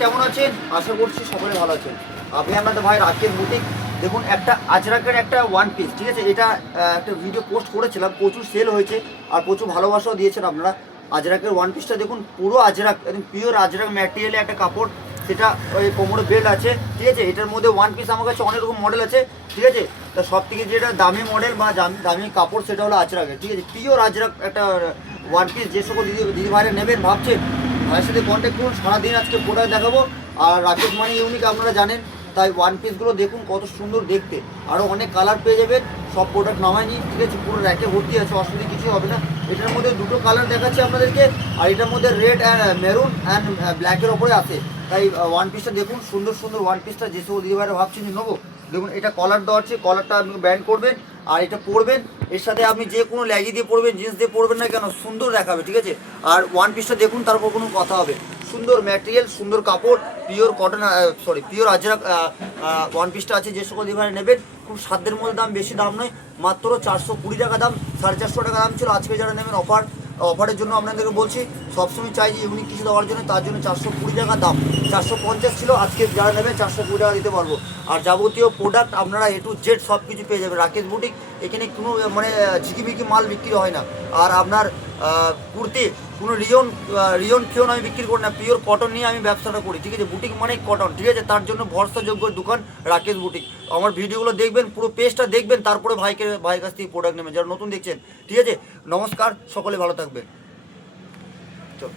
কেমন আছেন? আশা করছি সকলে ভালো আছেন। আমি আপনাদের ভাই রাকেশ বুটিক। দেখুন একটা আজরাকের একটা ওয়ান পিস, ঠিক আছে? এটা একটা ভিডিও পোস্ট করেছিলাম, প্রচুর সেল হয়েছে আর প্রচুর ভালোবাসাও দিয়েছেন আপনারা। আজরাকের ওয়ান পিসটা দেখুন, পুরো আজরাক, একদম পিওর আজরাক ম্যাটেরিয়ালে একটা কাপড়, সেটা ওই কোমরে বেল্ট আছে, ঠিক আছে? এটার মধ্যে ওয়ান পিস আমার কাছে অনেক রকম মডেল আছে, ঠিক আছে? তা সব থেকে যেটা দামি মডেল বা দামি কাপড় সেটা হলো আজরাকের, ঠিক আছে? পিওর আজরাক একটা ওয়ান পিস। যে সকল দিদি ভাইরা নেবেন ভাবছেন, ভাইয়ের সাথে কন্ট্যাক্ট করুন। সারাদিন আজকে প্রোডাক্ট দেখাবো। আর রাকেশ মানে ইউনিক, আপনারা জানেন, তাই ওয়ান পিসগুলো দেখুন কত সুন্দর দেখতে। আরও অনেক কালার পেয়ে যাবেন, সব প্রোডাক্ট নামায়নি, ঠিক আছে? পুরো র্যাকে ভর্তি আছে, অসুবিধা কিছু হবে না। এটার মধ্যে দুটো কালার দেখাচ্ছি আপনাদেরকে, আর এটার মধ্যে রেড অ্যান্ড মেরুন অ্যান্ড ব্ল্যাকের ওপরে আছে। তাই ওয়ান পিসটা দেখুন, সুন্দর সুন্দর ওয়ান পিসটা। যে সব দিদি ভাইরা ভাবছেন যে নেবো, দেখুন এটা কলার দেওয়া আছে, কলারটা আপনি ব্যান্ড করবেন আর এটা পরবেন। এর সাথে আপনি যে কোনো ল্যাগি দিয়ে পরবেন, জিন্স দিয়ে পরবেন না কেন, সুন্দর দেখাবে, ঠিক আছে? আর ওয়ান পিসটা দেখুন, তারপর কোনো কথা হবে। সুন্দর ম্যাটেরিয়াল, সুন্দর কাপড়, pure cotton, pure Ajrak one পিসটা আছে। যে সকল দিদি নেবেন, খুব সাধ্যের মধ্যে দাম, বেশি দাম নয়, মাত্র 420 টাকা দাম। 450 টাকা দাম ছিল, আজকে যারা নেবেন অফারের জন্য আপনাদেরকে বলছি। সবসময় চাই যে ইউনিক কিছু দেওয়ার জন্য, তার জন্য 420 টাকা দাম। 450 ছিল, আজকে যারা নেবেন 420 টাকা দিতে পারবো। আর যাবতীয় প্রোডাক্ট আপনারা এ টু জেড সব কিছু পেয়ে যাবেন রাকেশ বুটিক। এখানে কোনো মানে ঝিকিমিকি মাল বিক্রি হয় না। আর আপনার কুর্তি কোনো রিয়ন ফিওন আমি বিক্রি করি না, পিওর কটন নিয়ে আমি ব্যবসাটা করি, ঠিক আছে? বুটিক মানে কটন, ঠিক আছে? তার জন্য ভরসাযোগ্য দোকান রাকেশ বুটিক। আমার ভিডিওগুলো দেখবেন, পুরো পেজটা দেখবেন, তারপরে ভাইয়ের কাছ থেকে প্রোডাক্ট নেবেন যারা নতুন দেখছেন, ঠিক আছে? নমস্কার, সকলে ভালো থাকবেন।